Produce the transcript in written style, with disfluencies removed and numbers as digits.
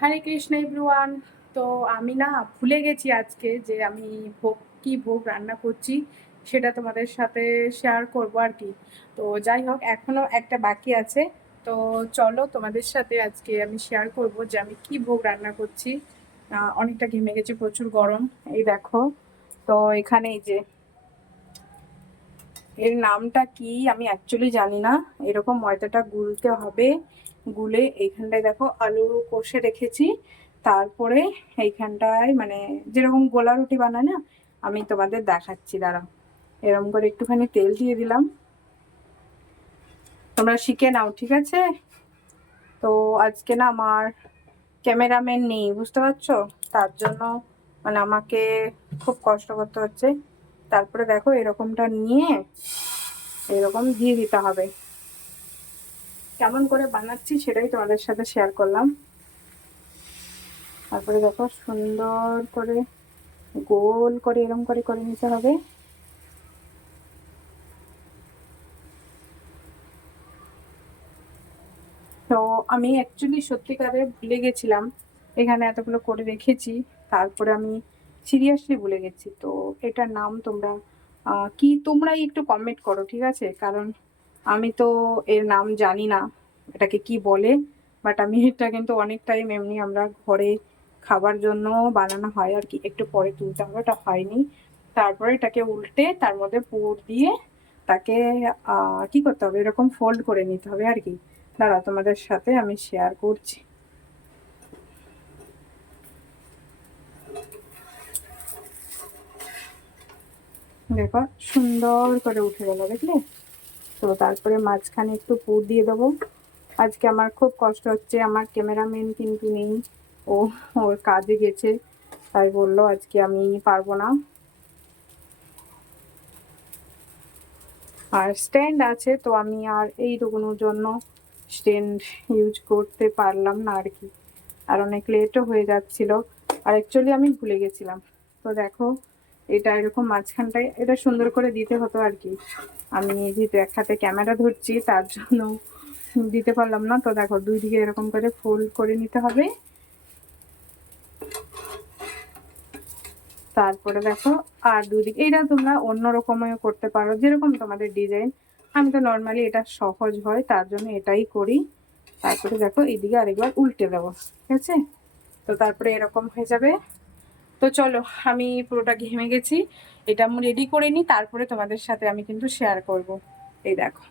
হরে Krishna everyone. তো আমি না ভুলে গেছি আজকে যে আমি ভোগ রান্না করছি, সেটা তোমাদের সাথে শেয়ার করবো আর কি। তো যাই হোক, এখনো একটা বাকি আছে। তো চলো তোমাদের সাথে আজকে আমি শেয়ার করব যে আমি কি ভোগ রান্না করছি। অনেকটা ঘেমে গেছে, প্রচুর গরম। এই দেখো, তো এখানে এই যে এর নামটা কি আমি অ্যাকচুয়ালি জানি না। এরকম ময়দাটা গুলতে হবে, গুলে এইখানটায় দেখো আলু কষে রেখেছি। তারপরে এইখানটায় মানে যেরকম গোলা রুটি বানায় না, আমি তোমাদের দেখাচ্ছি, দাঁড়াও। এরকম করে একটুখানি তেল দিয়ে দিলাম, তোমরা শিখে নাও, ঠিক আছে? তো আজকে না আমার ক্যামেরাম্যান নেই, বুঝতে পারছো, তার জন্য মানে আমাকে খুব কষ্ট করতে হচ্ছে। তারপরে দেখো এরকমটা নিয়ে এরকম দিয়ে দিতে হবে। কেমন করে বানাচ্ছি সেটাই তোমাদের সাথে শেয়ার করলাম। তারপরে দেখো সুন্দর করে গোল করে এরকম করে করে নিতে হবে। তো আমি অ্যাকচুয়ালি সত্যিকারে ভুলে গেছিলাম, এখানে এতগুলো করে রেখেছি, তারপরে আমি সিরিয়াসলি ভুলে গেছি। তো এটার নাম তোমরা কি, তোমরাই একটু কমেন্ট করো, ঠিক আছে? কারণ আমি তো এর নাম জানি না এটাকে কি বলে। বাট আমি এটা কিন্তু অনেক টাইম এমনি আমরা ঘরে খাবার জন্য বানানো হয় আর কি। একটু পরে তুলতে হবে, এটা হয়নি। তারপরে এটাকে উল্টে তার মধ্যে পুর দিয়ে তাকে কি করতে হবে, এরকম ফোল্ড করে নিতে হবে আর কি। দাঁড়াও, তোমাদের সাথে আমি শেয়ার করছি। দেখো সুন্দর করে উঠে গেল, দেখলে? তো তারপরে মাঝখানে একটু পুর দিয়ে দেবো। আজকে আমার খুব কষ্ট হচ্ছে, আমার ক্যামেরাম্যান কিন্তু নেই, ও ওর কাজে গেছে, তাই বললো আজকে আমি পারবো না। আর স্ট্যান্ড আছে, তো আমি আর এইটুকুনোর জন্য স্ট্যান্ড ইউজ করতে পারলাম না আর কি। আর অনেক লেটও হয়ে যাচ্ছিল, আর অ্যাকচুয়ালি আমি ভুলে গেছিলাম। তো দেখো এটা এরকম মাঝখানটায় এটা সুন্দর করে দিতে হতো আর কি। আমি যেহেতু এক হাতে ক্যামেরা ধরছি তার জন্য দিতে পারলাম না। তো দেখো দুই দিকে এরকম করে ফোল্ড করে নিতে হবে। তারপরে দেখো আর দুদিকে এটা তোমরা অন্য রকমেও করতে পারো, যেরকম তোমাদের ডিজাইন। আমি তো নর্মালি এটা সহজ হয় তার জন্য এটাই করি। তারপরে দেখো এইদিকে আরেকবার উল্টে দেবো, ঠিক আছে? তো তারপরে এরকম হয়ে যাবে। তো চলো, আমি পুরোটা ঘেমে গেছি, এটা আমি রেডি করে নিই, তারপরে তোমাদের সাথে আমি কিন্তু শেয়ার করব। এই দেখো।